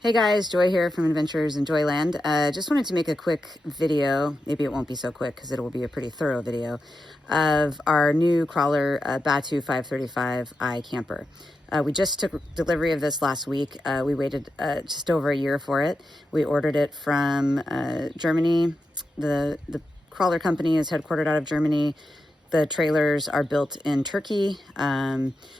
Hey guys, Joy here from Adventures in Joyland. Just wanted to make a quick video, maybe it won't be so quick because it will be a pretty thorough video, of our new Crawler BATU 535i camper. We just took delivery of this last week. We waited just over a year for it. We ordered it from Germany. The Crawler company is headquartered out of Germany. The trailers are built in Turkey,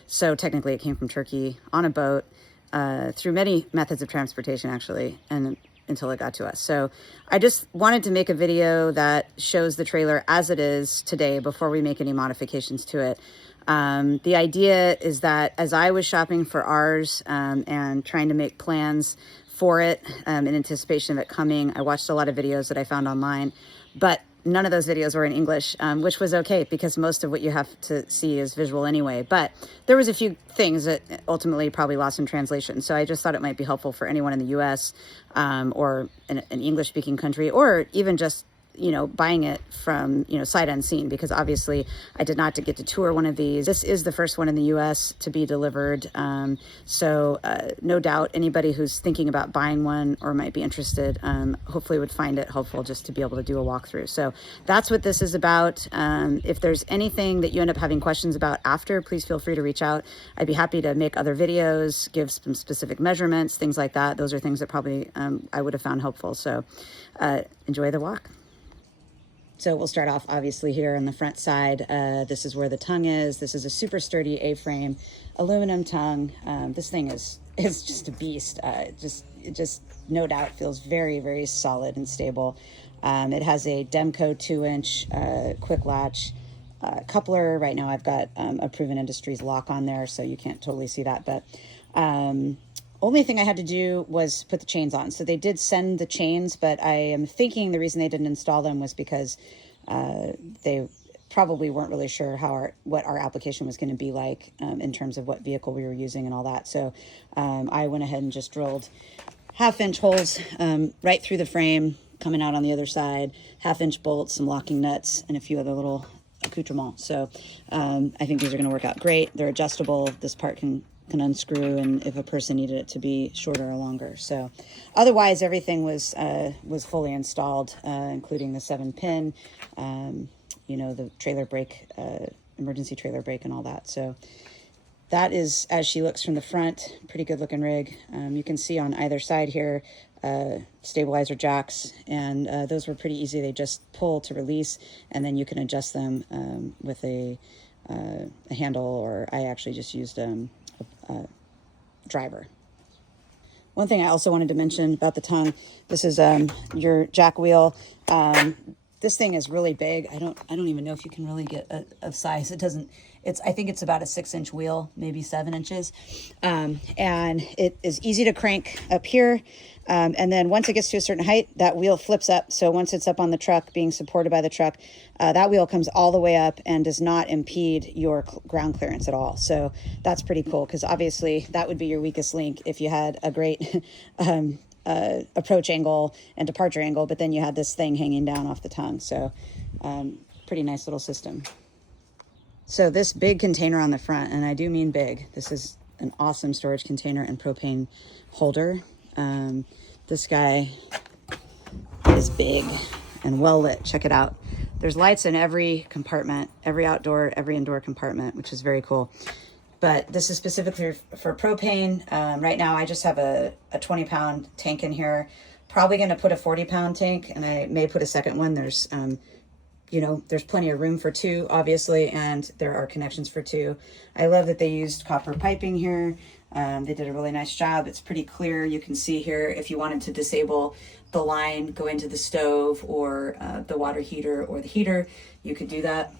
so technically it came from Turkey on a boat. Through many methods of transportation, actually, and until it got to us. So I just wanted to make a video that shows the trailer as it is today before we make any modifications to it. The idea is that as I was shopping for ours and trying to make plans for it in anticipation of it coming, I watched a lot of videos that I found online, but none of those videos were in English, which was okay because most of what you have to see is visual anyway. But there was a few things that ultimately probably lost in translation. So I just thought it might be helpful for anyone in the US or an English-speaking country, or even just, you know, buying it from, you know, sight unseen, because obviously I did not get to tour one of these. This is the first one in the US to be delivered. So no doubt anybody who's thinking about buying one or might be interested, hopefully would find it helpful just to be able to do a walkthrough. So that's what this is about. If there's anything that you end up having questions about after, please feel free to reach out. I'd be happy to make other videos, give some specific measurements, things like that. Those are things that probably I would have found helpful. So enjoy the walk. So we'll start off obviously here on the front side. This is where the tongue is. This is a super sturdy A-frame aluminum tongue. This thing is just a beast. It just no doubt feels very, very solid and stable. It has a Demco 2-inch quick latch coupler. Right now I've got a Proven Industries lock on there, so you can't totally see that. But only thing I had to do was put the chains on. So they did send the chains, but I am thinking the reason they didn't install them was because they probably weren't really sure what our application was going to be like in terms of what vehicle we were using and all that. So I went ahead and just drilled 1/2-inch holes right through the frame, coming out on the other side, 1/2-inch bolts, some locking nuts, and a few other little accoutrements. So I think these are going to work out great. They're adjustable. This part can unscrew, and if a person needed it to be shorter or longer. So otherwise everything was fully installed, including the 7-pin, you know, the trailer brake, emergency trailer brake and all that. So that is as she looks from the front. Pretty good looking rig. You can see on either side here stabilizer jacks, and those were pretty easy. They just pull to release, and then you can adjust them with a handle, or I actually just used a driver. One thing I also wanted to mention about the tongue, this is your jack wheel. This thing is really big. I don't even know if you can really get a size. I think it's about a 6-inch wheel, maybe 7 inches. And it is easy to crank up here. And then once it gets to a certain height, that wheel flips up. So once it's up on the truck, being supported by the truck, that wheel comes all the way up and does not impede your ground clearance at all. So that's pretty cool, because obviously that would be your weakest link if you had a great approach angle and departure angle, but then you had this thing hanging down off the tongue. So pretty nice little system. So this big container on the front, and I do mean big, this is an awesome storage container and propane holder. This guy is big and well lit. Check it out. There's lights in every compartment, every outdoor, every indoor compartment, which is very cool. But this is specifically for propane. Right now I just have a 20-pound tank in here. Probably going to put a 40-pound tank, and I may put a second one. There's you know, there's plenty of room for 2, obviously, and there are connections for 2. I love that they used copper piping here. They did a really nice job. It's pretty clear. You can see here, if you wanted to disable the line, go into the stove or the water heater or the heater, you could do that.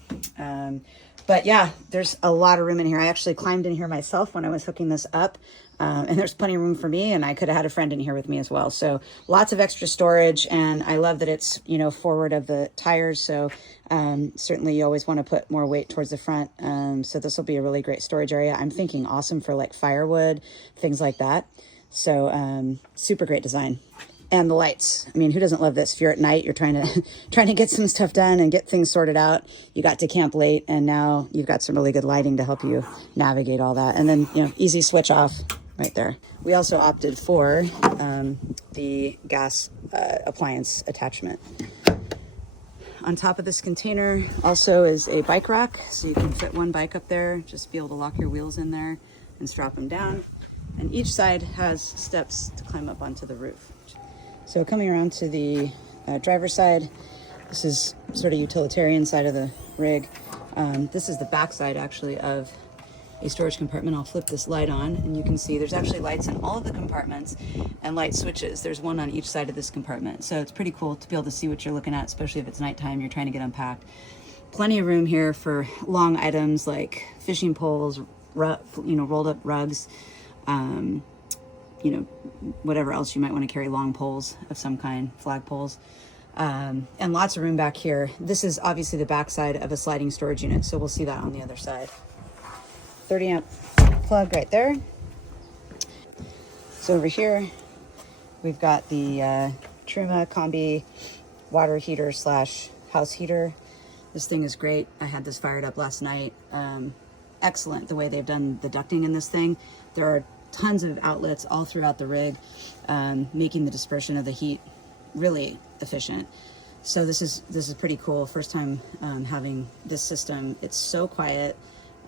But yeah, there's a lot of room in here. I actually climbed in here myself when I was hooking this up. And there's plenty of room for me, and I could have had a friend in here with me as well. So lots of extra storage, and I love that it's, you know, forward of the tires. So certainly you always want to put more weight towards the front. So this will be a really great storage area. I'm thinking awesome for like firewood, things like that. So super great design. And the lights. I mean, who doesn't love this? If you're at night, you're trying to get some stuff done and get things sorted out. You got to camp late, and now you've got some really good lighting to help you navigate all that. And then, you know, easy switch off. right there. We also opted for the gas appliance attachment. On top of this container also is a bike rack, so you can fit one bike up there, just be able to lock your wheels in there and strap them down. And each side has steps to climb up onto the roof. So coming around to the driver's side, this is sort of utilitarian side of the rig. This is the back side actually of a storage compartment. I'll flip this light on and you can see there's actually lights in all of the compartments and light switches. There's one on each side of this compartment. So it's pretty cool to be able to see what you're looking at, especially if it's nighttime, you're trying to get unpacked. Plenty of room here for long items like fishing poles, rolled up rugs, whatever else you might want to carry, long poles of some kind, flag poles. And lots of room back here. This is obviously the back side of a sliding storage unit, so we'll see that on the other side. 30 amp plug right there. So over here, we've got the Truma Combi water heater / house heater. This thing is great. I had this fired up last night. Excellent the way they've done the ducting in this thing. There are tons of outlets all throughout the rig, making the dispersion of the heat really efficient. So this is pretty cool. First time having this system. It's so quiet.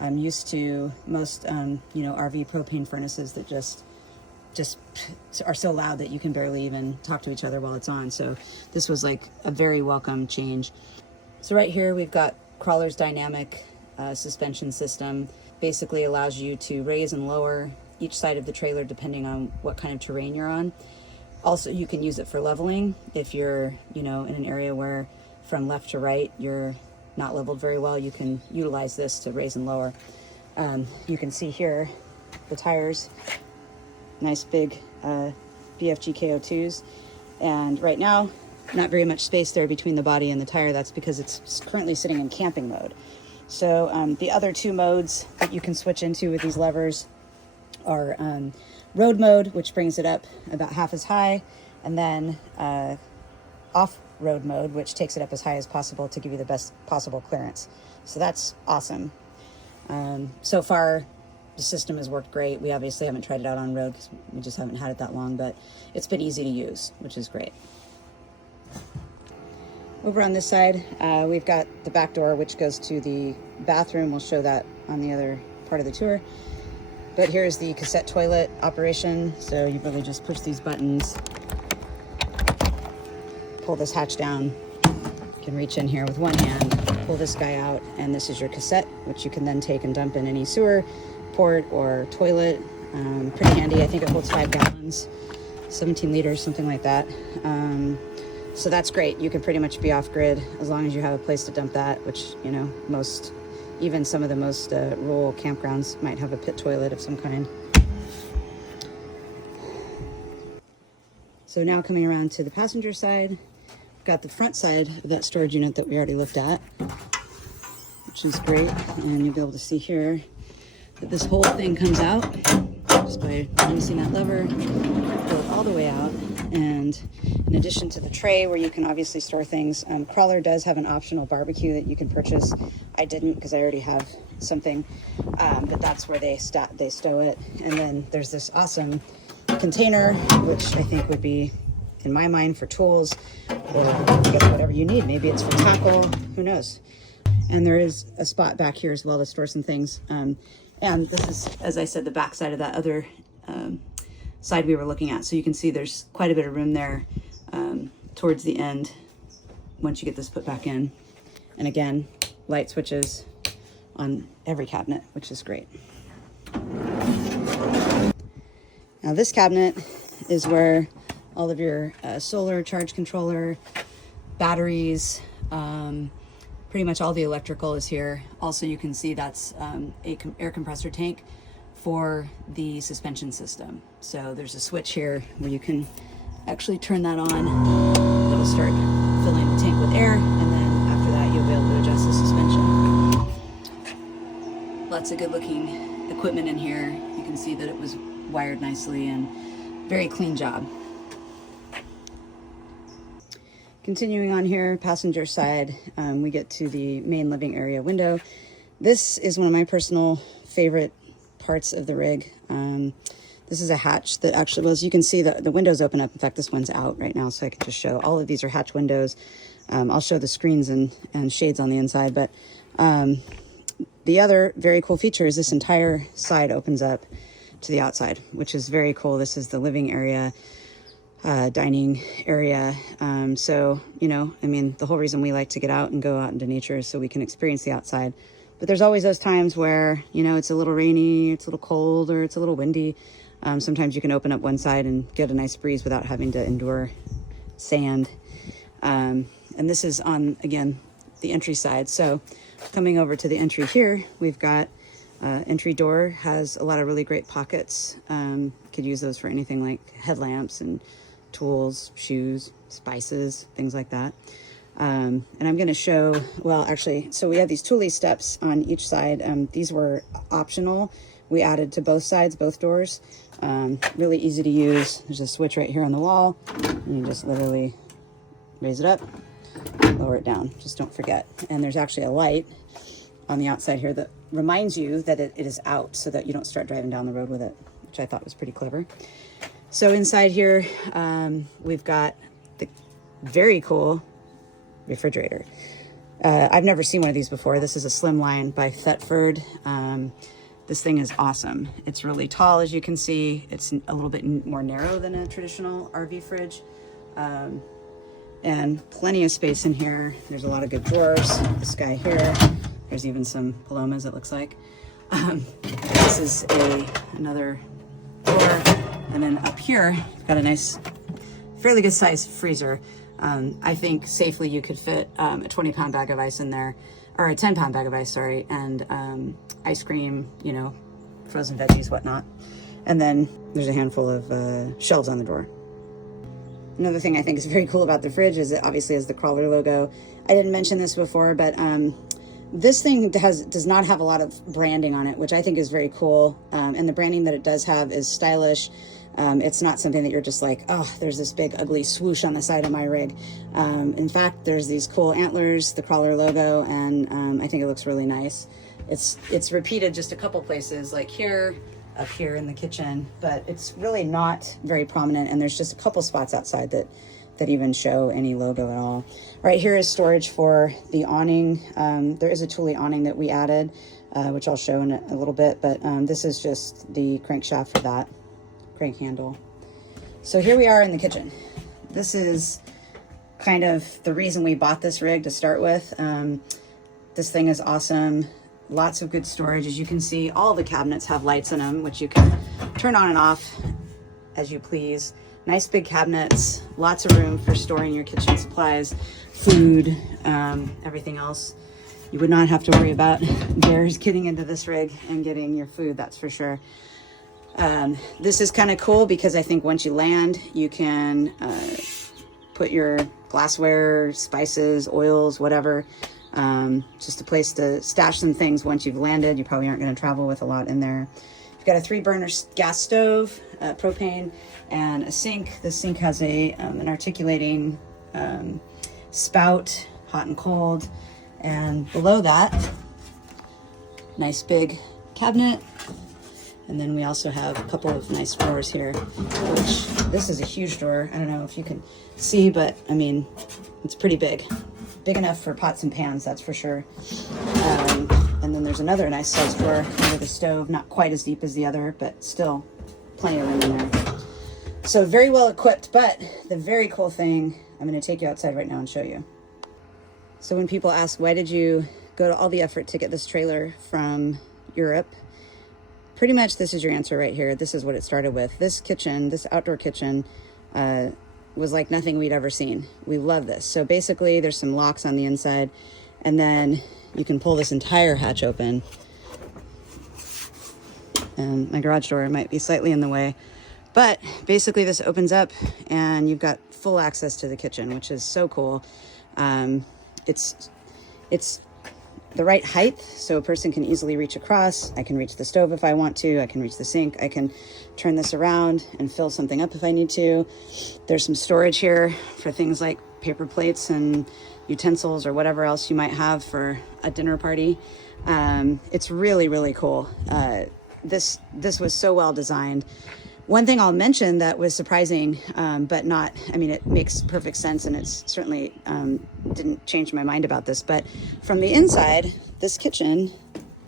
I'm used to most RV propane furnaces that just are so loud that you can barely even talk to each other while it's on. So this was like a very welcome change. So right here we've got Crawler's dynamic suspension system. Basically allows you to raise and lower each side of the trailer depending on what kind of terrain you're on. Also, you can use it for leveling if you're in an area where from left to right you're not leveled very well. You can utilize this to raise and lower. You can see here the tires, nice big BFG KO2s, and right now not very much space there between the body and the tire. That's because it's currently sitting in camping mode. So the other two modes that you can switch into with these levers are road mode, which brings it up about half as high, and then off-road mode, which takes it up as high as possible to give you the best possible clearance. So that's awesome. So far, the system has worked great. We obviously haven't tried it out on road because we just haven't had it that long, but it's been easy to use, which is great. Over on this side, we've got the back door, which goes to the bathroom. We'll show that on the other part of the tour. But here's the cassette toilet operation. So you really just push these buttons, pull this hatch down. You can reach in here with one hand, pull this guy out, and this is your cassette, which you can then take and dump in any sewer port or toilet. Pretty handy. I think it holds 5 gallons, 17 liters, something like that. So that's great. You can pretty much be off grid as long as you have a place to dump that, which, even some of the most rural campgrounds might have a pit toilet of some kind. So now coming around to the passenger side, we've got the front side of that storage unit that we already looked at, which is great. And you'll be able to see here that this whole thing comes out just by releasing that lever, go all the way out. And in addition to the tray where you can obviously store things, Crawler does have an optional barbecue that you can purchase. I didn't because I already have something, but that's where they stow it. And then there's this awesome container, which I think would be, in my mind, for tools or I guess whatever you need. Maybe it's for tackle, who knows. And there is a spot back here as well to store some things. And this is, as I said, the back side of that other side we were looking at. So you can see there's quite a bit of room there towards the end once you get this put back in. And again, light switches on every cabinet, which is great. Now this cabinet is where all of your solar charge controller, batteries, pretty much all the electrical is here. Also, you can see that's a air compressor tank for the suspension system. So there's a switch here where you can actually turn that on. It'll start filling the tank with air, and then after that you'll be able to adjust the suspension. Lots of good looking equipment in here. You can see that it was wired nicely and very clean job. Continuing on here, passenger side, we get to the main living area window. This is one of my personal favorite parts of the rig. This is a hatch that actually, well, as you can see, the windows open up. In fact, this one's out right now, so I can just show. All of these are hatch windows. I'll show the screens and shades on the inside, but the other very cool feature is this entire side opens up to the outside, which is very cool. This is the living area, dining area. So, you know, I mean, the whole reason we like to get out and go out into nature is so we can experience the outside. But there's always those times where, you know, it's a little rainy, it's a little cold, or it's a little windy. Sometimes you can open up one side and get a nice breeze without having to endure sand. And this is on, again, the entry side. So coming over to the entry here, we've got entry door, has a lot of really great pockets. Could use those for anything like headlamps and tools, shoes, spices, things like that. And I'm going to show, well, actually, so we have these Thule steps on each side. These were optional. We added to both sides, both doors. Really easy to use. There's a switch right here on the wall, and you just literally raise it up, lower it down. Just don't forget. And there's actually a light on the outside here that reminds you that it is out, so that you don't start driving down the road with it, which I thought was pretty clever. So inside here, we've got the very cool refrigerator. I've never seen one of these before. This is a Slimline by Thetford. This thing is awesome. It's really tall, as you can see. It's a little bit more narrow than a traditional RV fridge. And plenty of space in here. There's a lot of good drawers. This guy here. There's even some palomas, it looks like. This is another drawer. And then up here, got a nice, fairly good sized freezer. I think safely you could fit a 20-pound bag of ice in there, or a 10-pound bag of ice, sorry, and ice cream, you know, frozen veggies, whatnot. And then there's a handful of shelves on the door. Another thing I think is very cool about the fridge is it obviously has the Crawler logo. I didn't mention this before, but this thing does not have a lot of branding on it, which I think is very cool. And the branding that it does have is stylish. It's not something that you're just like, oh, there's this big ugly swoosh on the side of my rig. In fact, there's these cool antlers, the Crawler logo, and I think it looks really nice. It's repeated just a couple places, like here, up here in the kitchen, but it's really not very prominent, and there's just a couple spots outside that even show any logo at all. Right here is storage for the awning. There is a Thule awning that we added, which I'll show in a little bit, but this is just the crankshaft for that. Crank handle. So here we are in the kitchen. This is kind of the reason we bought this rig to start with. This thing is awesome. Lots of good storage. As you can see, all the cabinets have lights in them, which you can turn on and off as you please. Nice big cabinets, lots of room for storing your kitchen supplies, food, everything else. You would not have to worry about bears getting into this rig and getting your food, that's for sure. This is kind of cool because I think once you land, you can put your glassware, spices, oils, whatever. Just a place to stash some things once you've landed. You probably aren't going to travel with a lot in there. You've got a 3-burner gas stove, propane, and a sink. The sink has an articulating spout, hot and cold. And below that, nice big cabinet. And then we also have a couple of nice drawers here, which this is a huge drawer. I don't know if you can see, but I mean, it's pretty big. Big enough for pots and pans, that's for sure. And then there's another nice size drawer under the stove, not quite as deep as the other, but still plenty of room in there. So very well equipped, but the very cool thing, I'm gonna take you outside right now and show you. So when people ask, why did you go to all the effort to get this trailer from Europe? Pretty much this is your answer right here. This is what it started with. This kitchen, this outdoor kitchen, was like nothing we'd ever seen. We love this. So basically there's some locks on the inside, and then you can pull this entire hatch open. And my garage door might be slightly in the way, but basically this opens up and you've got full access to the kitchen, which is so cool. It's the right height, so a person can easily reach across. I can reach the stove if I want to. I can reach the sink. I can turn this around and fill something up if I need to. There's some storage here for things like paper plates and utensils or whatever else you might have for a dinner party. It's really, really cool. This was so well designed. One thing I'll mention that was surprising, but not, I mean, it makes perfect sense, and it's certainly didn't change my mind about this, but from the inside, this kitchen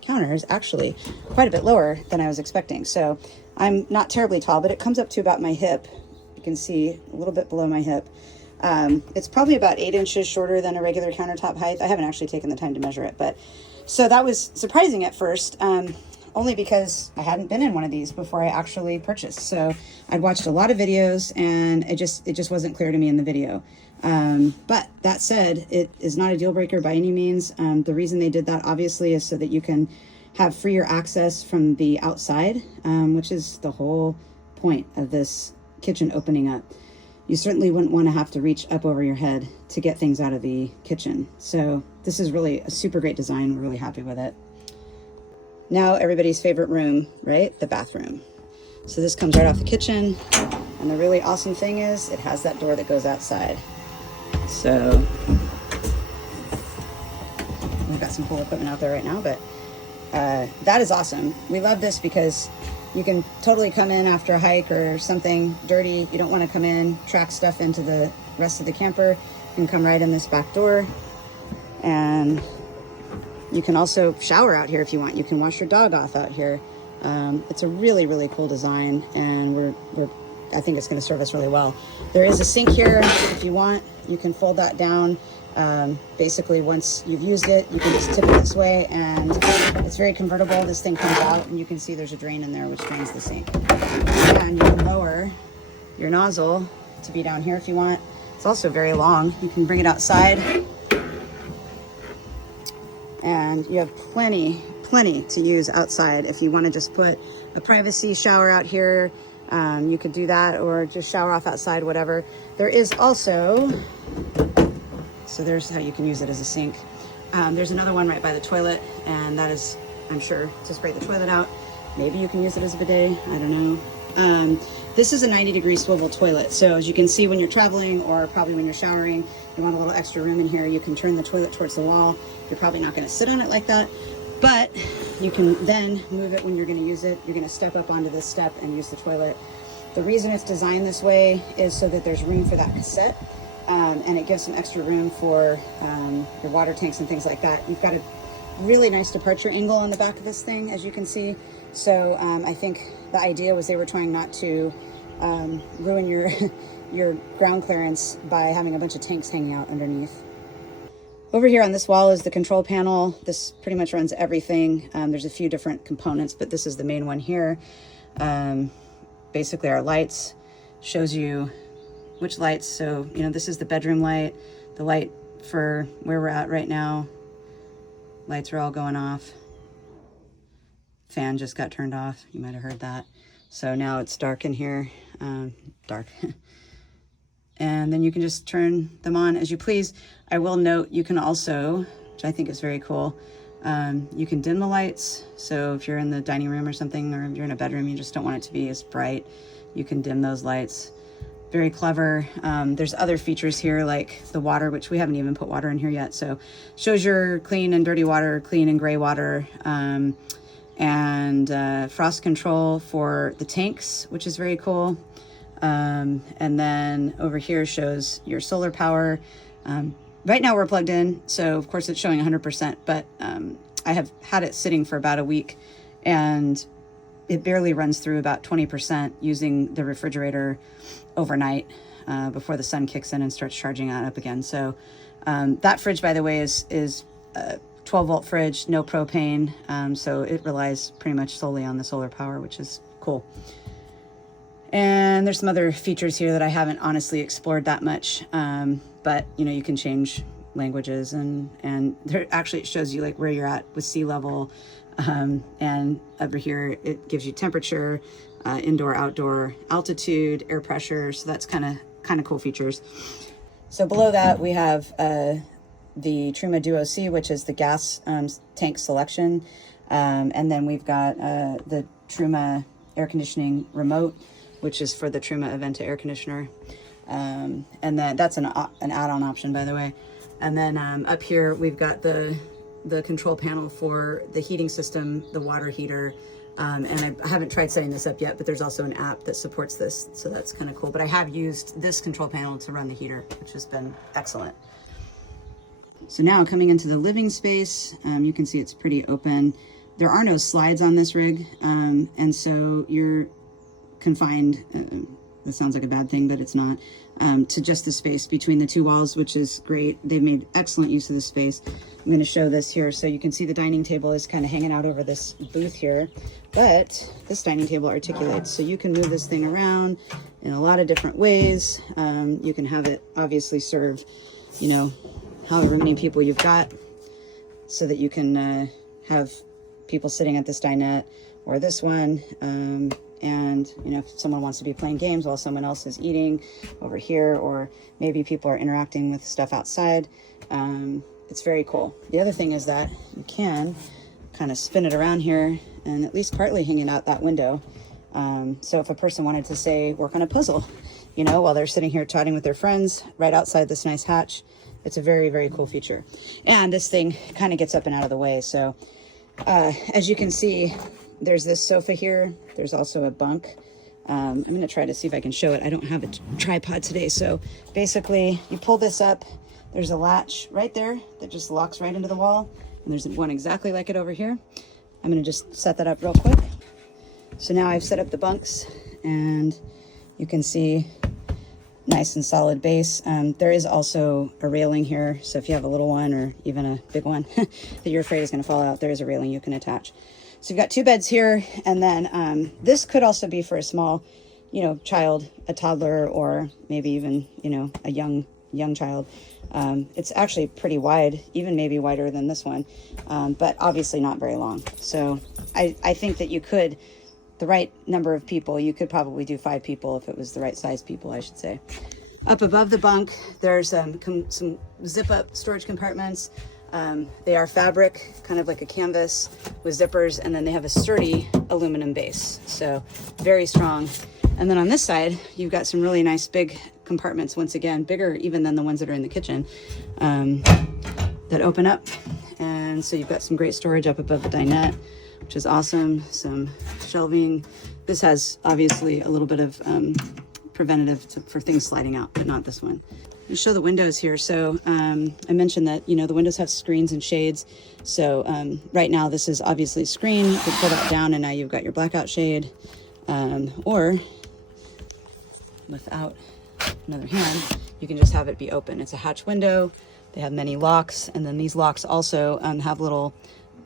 counter is actually quite a bit lower than I was expecting. So I'm not terribly tall, but it comes up to about my hip. You can see a little bit below my hip. It's probably about 8 inches shorter than a regular countertop height. I haven't actually taken the time to measure it, but so that was surprising at first, only because I hadn't been in one of these before I actually purchased. So I'd watched a lot of videos, and it just wasn't clear to me in the video. But that said, it is not a deal breaker by any means. The reason they did that obviously is so that you can have freer access from the outside, which is the whole point of this kitchen opening up. You certainly wouldn't want to have to reach up over your head to get things out of the kitchen. So this is really a super great design. We're really happy with it. Now everybody's favorite room, right? The bathroom. So this comes right off the kitchen, and the really awesome thing is it has that door that goes outside. So we've got some cool equipment out there right now, but that is awesome. We love this because you can totally come in after a hike or something dirty. You don't want to come in, track stuff into the rest of the camper. You can come right in this back door, and you can also shower out here if you want. You can wash your dog off out here. It's a really, really cool design, and I think it's going to serve us really well. There is a sink here if you want. You can fold that down. Basically, once you've used it, you can just tip it this way, and it's very convertible. This thing comes out, and you can see there's a drain in there which drains the sink. And you can lower your nozzle to be down here if you want. It's also very long. You can bring it outside, and you have plenty to use outside. If you want to just put a privacy shower out here, you could do that, or just shower off outside, whatever. There is also, so there's how you can use it as a sink. There's another one right by the toilet, and that is, I'm sure, to spray the toilet out. Maybe you can use it as a bidet, I don't know. This is a 90-degree swivel toilet, so as you can see when you're traveling, or probably when you're showering, you want a little extra room in here, you can turn the toilet towards the wall. You're probably not going to sit on it like that, but you can then move it when you're going to use it. You're going to step up onto this step and use the toilet. The reason it's designed this way is so that there's room for that cassette, and it gives some extra room for your water tanks and things like that. You've got a really nice departure angle on the back of this thing, as you can see. So I think the idea was they were trying not to ruin your ground clearance by having a bunch of tanks hanging out underneath. Over here on this wall is the control panel. This pretty much runs everything. There's a few different components, but this is the main one here. Basically our lights, shows you which lights. So, you know, this is the bedroom light, the light for where we're at right now. Lights are all going off. Fan just got turned off. You might have heard that. So now it's dark in here, dark. And then you can just turn them on as you please. I will note you can also, which I think is very cool, you can dim the lights. So if you're in the dining room or something, or if you're in a bedroom, you just don't want it to be as bright, you can dim those lights. Very clever. There's other features here like the water, which we haven't even put water in here yet. So shows your clean and dirty water, clean and gray water, and frost control for the tanks, which is very cool. And then over here shows your solar power. Right now we're plugged in, so of course it's showing 100%, but I have had it sitting for about a week, and it barely runs through about 20% using the refrigerator overnight before the sun kicks in and starts charging that up again. So that fridge, by the way, is a 12-volt fridge, no propane, so it relies pretty much solely on the solar power, which is cool. And there's some other features here that I haven't honestly explored that much, but you know, you can change languages, and there actually it shows you like where you're at with sea level, and over here it gives you temperature, indoor, outdoor, altitude, air pressure. So that's kind of cool features. So below that we have the Truma Duo C, which is the gas tank selection, and then we've got the Truma air conditioning remote, which is for the Truma Aventa air conditioner. And then that's an add-on option, by the way. And then up here, we've got the control panel for the heating system, the water heater, And I haven't tried setting this up yet, but there's also an app that supports this, so that's kind of cool. But I have used this control panel to run the heater, which has been excellent. So now coming into the living space, you can see it's pretty open. There are no slides on this rig, and so you're confined, that sounds like a bad thing, but it's not, to just the space between the two walls, which is great. They've made excellent use of this space. I'm going to show this here. So you can see the dining table is kind of hanging out over this booth here, but this dining table articulates. So you can move this thing around in a lot of different ways. You can have it obviously serve, you know, however many people you've got, so that you can have people sitting at this dinette or this one. And, you know, if someone wants to be playing games while someone else is eating over here, or maybe people are interacting with stuff outside, it's very cool. The other thing is that you can kind of spin it around here and at least partly hanging out that window. So if a person wanted to, say, work on a puzzle, you know, while they're sitting here chatting with their friends right outside this nice hatch, it's a very, very cool feature. And this thing kind of gets up and out of the way. So as you can see, there's this sofa here. There's also a bunk. I'm going to try to see if I can show it. I don't have a tripod today. So basically, you pull this up. There's a latch right there that just locks right into the wall. And there's one exactly like it over here. I'm going to just set that up real quick. So now I've set up the bunks, and you can see nice and solid base. There is also a railing here. So if you have a little one or even a big one that you're afraid is going to fall out, there is a railing you can attach. So you've got two beds here, and then this could also be for a small, you know, child, a toddler, or maybe even, you know, a young child. It's actually pretty wide, even maybe wider than this one, but obviously not very long. So I think that you could, the right number of people, you could probably do 5 people if it was the right size people, I should say. Up above the bunk, there's some zip-up storage compartments. They are fabric, kind of like a canvas with zippers, and then they have a sturdy aluminum base, so very strong. And then on this side, you've got some really nice big compartments, once again, bigger even than the ones that are in the kitchen, that open up. And so you've got some great storage up above the dinette, which is awesome. Some shelving. This has obviously a little bit of preventative for things sliding out, but not this one. I'll show the windows here. So I mentioned that, you know, the windows have screens and shades. So right now this is obviously a screen. You pull that down and now you've got your blackout shade. Or without another hand, you can just have it be open. It's a hatch window. They have many locks, and then these locks also have little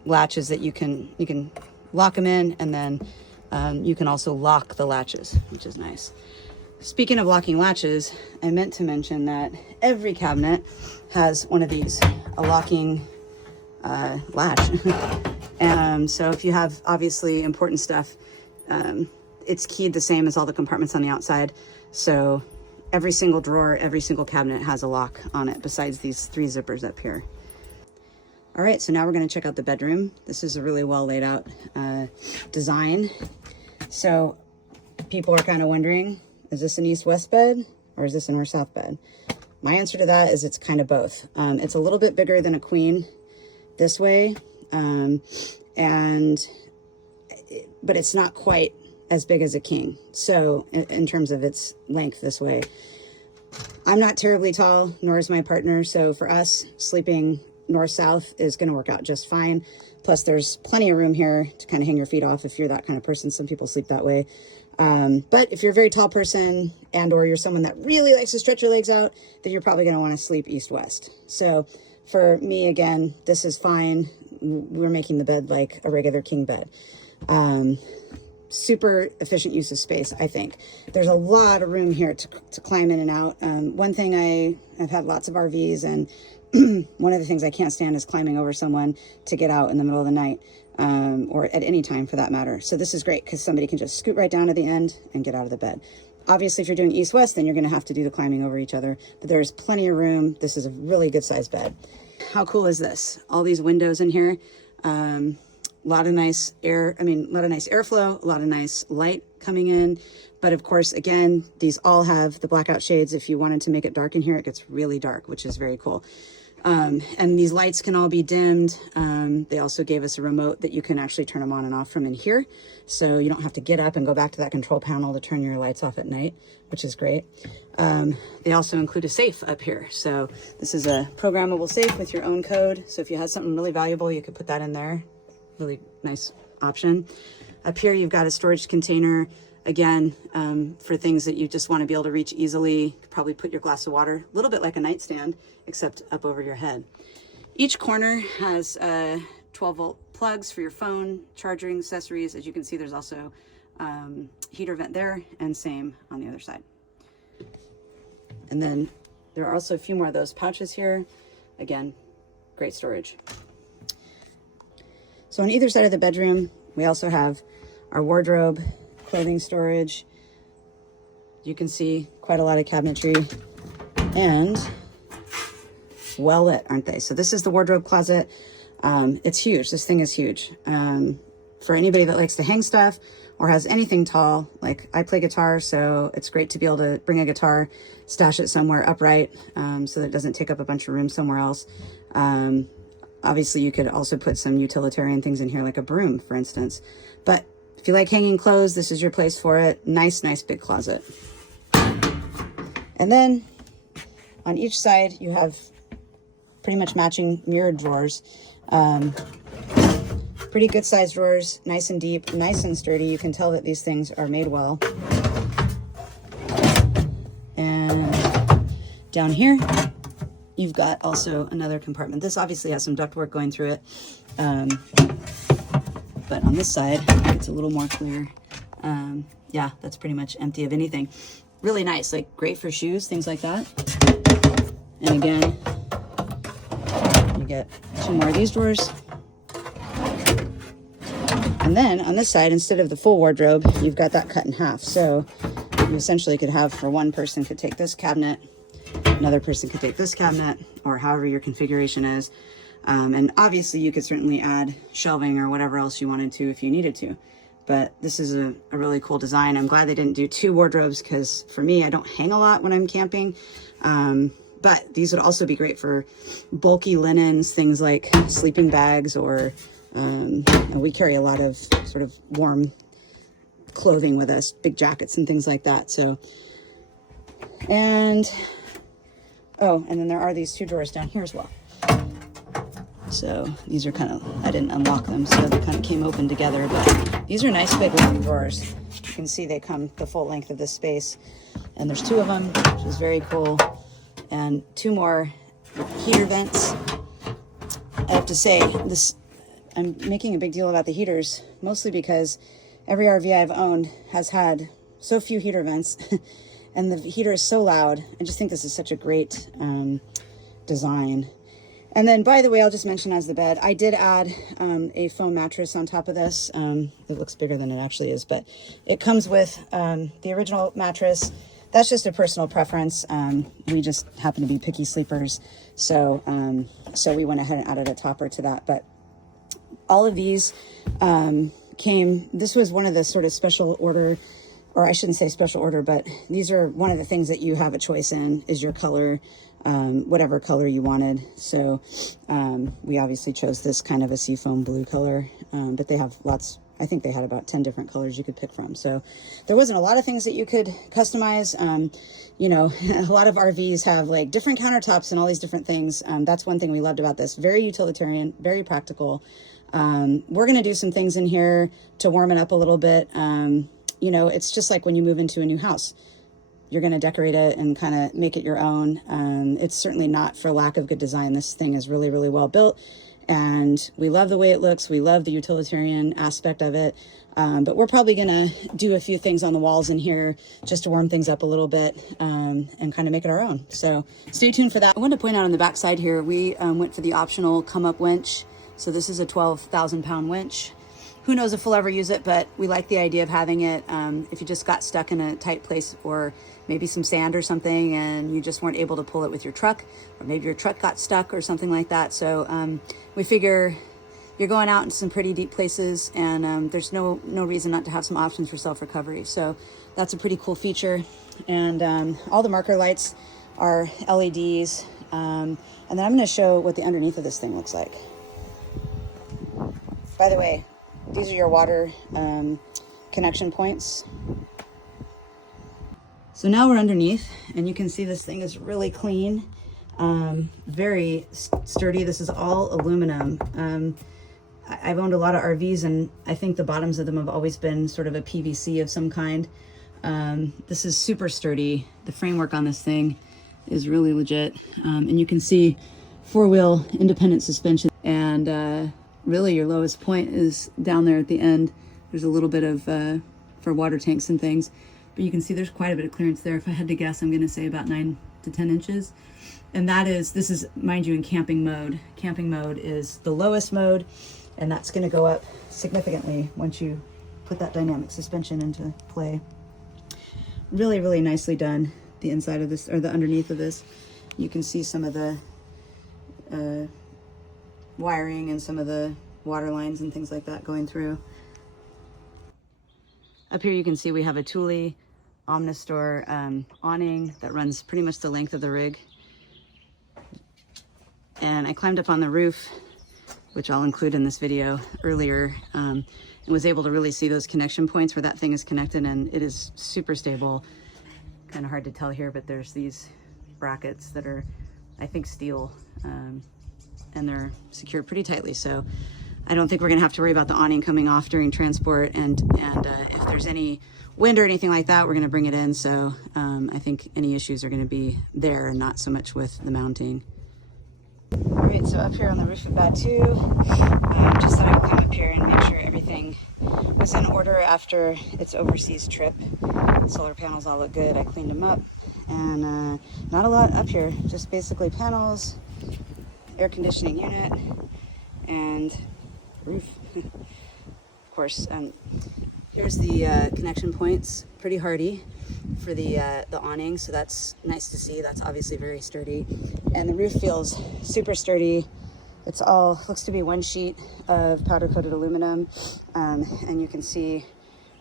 latches that you can lock them in, and then you can also lock the latches, which is nice. Speaking of locking latches, I meant to mention that every cabinet has one of these, a locking latch. So if you have obviously important stuff, it's keyed the same as all the compartments on the outside. So every single drawer, every single cabinet has a lock on it, besides these 3 zippers up here. All right, so now we're going to check out the bedroom. This is a really well laid out design. So people are kind of wondering, is this an east-west bed or is this a north-south bed? My answer to that is it's kind of both. It's a little bit bigger than a queen this way, but it's not quite as big as a king. So in terms of its length this way, I'm not terribly tall, nor is my partner. So for us, sleeping north-south is going to work out just fine. Plus there's plenty of room here to kind of hang your feet off if you're that kind of person. Some people sleep that way. But if you're a very tall person and or you're someone that really likes to stretch your legs out, then you're probably going to want to sleep east-west. So for me, again, this is fine. We're making the bed like a regular king bed. Super efficient use of space, I think. There's a lot of room here to climb in and out. One thing I've had lots of RVs, and one of the things I can't stand is climbing over someone to get out in the middle of the night, or at any time for that matter. So this is great because somebody can just scoot right down to the end and get out of the bed. Obviously, if you're doing east-west, then you're going to have to do the climbing over each other, but there's plenty of room. This is a really good sized bed. How cool is this? All these windows in here. A lot of nice airflow, a lot of nice light coming in. But of course, again, these all have the blackout shades. If you wanted to make it dark in here, it gets really dark, which is very cool. And these lights can all be dimmed. They also gave us a remote that you can actually turn them on and off from in here. So you don't have to get up and go back to that control panel to turn your lights off at night, which is great. They also include a safe up here. So this is a programmable safe with your own code. So if you had something really valuable, you could put that in there. Really nice option. Up here, you've got a storage container. Again, for things that you just want to be able to reach easily. You could probably put your glass of water, a little bit like a nightstand, except up over your head. Each corner has 12-volt plugs for your phone, charging accessories. As you can see, there's also heater vent there, and same on the other side. And then there are also a few more of those pouches here. Again, great storage. So on either side of the bedroom, we also have our wardrobe, clothing storage. You can see quite a lot of cabinetry and well lit, aren't they? So this is the wardrobe closet. It's huge. This thing is huge. For anybody that likes to hang stuff or has anything tall, like I play guitar, so it's great to be able to bring a guitar, stash it somewhere upright, so that it doesn't take up a bunch of room somewhere else. Obviously you could also put some utilitarian things in here, like a broom, for instance. But if you like hanging clothes, this is your place for it. Nice, nice big closet. And then on each side, you have pretty much matching mirrored drawers. Pretty good sized drawers, nice and deep, nice and sturdy. You can tell that these things are made well. And down here, you've got also another compartment. This obviously has some ductwork going through it. But on this side, it's a little more clear. Yeah, that's pretty much empty of anything. Really nice, like great for shoes, things like that. And again, you get two more of these drawers. And then on this side, instead of the full wardrobe, you've got that cut in half. So you essentially could have, for one person could take this cabinet, another person could take this cabinet, or however your configuration is. And obviously you could certainly add shelving or whatever else you wanted to if you needed to. But this is a really cool design. I'm glad they didn't do two wardrobes because for me, I don't hang a lot when I'm camping. But these would also be great for bulky linens, things like sleeping bags, or and we carry a lot of sort of warm clothing with us, big jackets and things like that. So, and then there are these two drawers down here as well. So these are kind of, I didn't unlock them, so they kind of came open together, but these are nice big long drawers. You can see they come the full length of this space, and there's two of them, which is very cool. And two more heater vents. I have to say, I'm making a big deal about the heaters, mostly because every RV I've owned has had so few heater vents, and the heater is so loud. I just think this is such a great design. And then, by the way, I'll just mention as the bed, I did add a foam mattress on top of this. It looks bigger than it actually is, but it comes with the original mattress. That's just a personal preference. We just happen to be picky sleepers, so we went ahead and added a topper to that. But all of these this was one of the sort of special order, or I shouldn't say special order, but these are one of the things that you have a choice in, is your color. Whatever color you wanted. So we obviously chose this kind of a seafoam blue color, but they have lots, I think they had about 10 different colors you could pick from. So there wasn't a lot of things that you could customize. You know, a lot of RVs have like different countertops and all these different things. That's one thing we loved about this. Very utilitarian, very practical. We're going to do some things in here to warm it up a little bit. You know, it's just like when you move into a new house. You're going to decorate it and kind of make it your own. It's certainly not for lack of good design. This thing is really, really well built, and we love the way it looks. We love the utilitarian aspect of it. But we're probably going to do a few things on the walls in here just to warm things up a little bit and kind of make it our own. So stay tuned for that. I want to point out on the back side here, we went for the optional come-up winch. So this is a 12,000-pound winch. Who knows if we'll ever use it, but we like the idea of having it. If you just got stuck in a tight place, or maybe some sand or something, and you just weren't able to pull it with your truck, or maybe your truck got stuck or something like that. So we figure you're going out in some pretty deep places, and there's no reason not to have some options for self-recovery. So that's a pretty cool feature. And all the marker lights are LEDs. And then I'm going to show what the underneath of this thing looks like. By the way, these are your water connection points. So now we're underneath, and you can see this thing is really clean, very sturdy. This is all aluminum. I've owned a lot of RVs, and I think the bottoms of them have always been sort of a PVC of some kind. This is super sturdy. The framework on this thing is really legit. And you can see four-wheel independent suspension. And really your lowest point is down there at the end. There's a little bit of, for water tanks and things. But you can see there's quite a bit of clearance there. If I had to guess, I'm going to say about 9 to 10 inches. And this is, mind you, in camping mode. Camping mode is the lowest mode, and that's going to go up significantly once you put that dynamic suspension into play. Really, really nicely done. The inside of this, or the underneath of this, you can see some of the wiring and some of the water lines and things like that going through. Up here you can see we have a Thule Omnistor awning that runs pretty much the length of the rig. And I climbed up on the roof, which I'll include in this video earlier, and was able to really see those connection points where that thing is connected, and it is super stable. Kind of hard to tell here, but there's these brackets that are, I think, steel, and they're secured pretty tightly. So I don't think we're gonna have to worry about the awning coming off during transport, and if there's any wind or anything like that, we're gonna bring it in. So I think any issues are gonna be there and not so much with the mounting. All right, so up here on the roof of BATU, just thought I would come up here and make sure everything was in order after its overseas trip. The solar panels all look good. I cleaned them up, and not a lot up here, just basically panels, air conditioning unit, and roof. Of course, here's the connection points, pretty hardy for the awning, so that's nice to see. That's obviously very sturdy, and the roof feels super sturdy. It's all, looks to be one sheet of powder coated aluminum, and you can see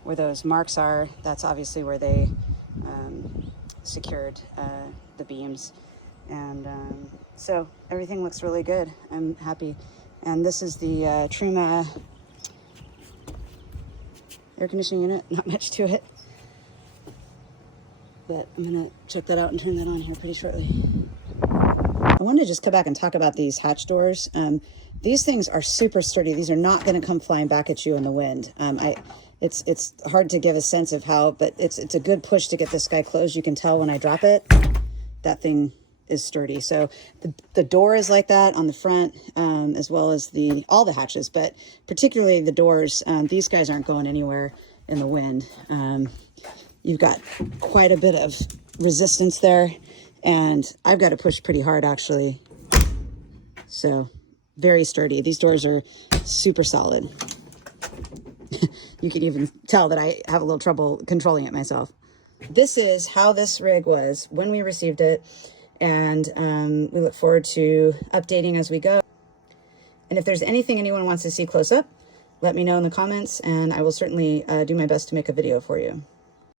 where those marks are. That's obviously where they secured the beams, and so everything looks really good. I'm happy. And this is the Truma air conditioning unit. Not much to it, but I'm gonna check that out and turn that on here pretty shortly. I wanted to just come back and talk about these hatch doors. These things are super sturdy. These are not gonna come flying back at you in the wind. It's hard to give a sense of how, but it's a good push to get this guy closed. You can tell when I drop it, that thing is sturdy. So the door is like that on the front, as well as all the hatches, but particularly the doors. These guys aren't going anywhere in the wind. You've got quite a bit of resistance there, and I've got to push pretty hard actually. So very sturdy. These doors are super solid. You can even tell that I have a little trouble controlling it myself. This is how this rig was when we received it, and we look forward to updating as we go. And if there's anything anyone wants to see close up, let me know in the comments, and I will certainly do my best to make a video for you.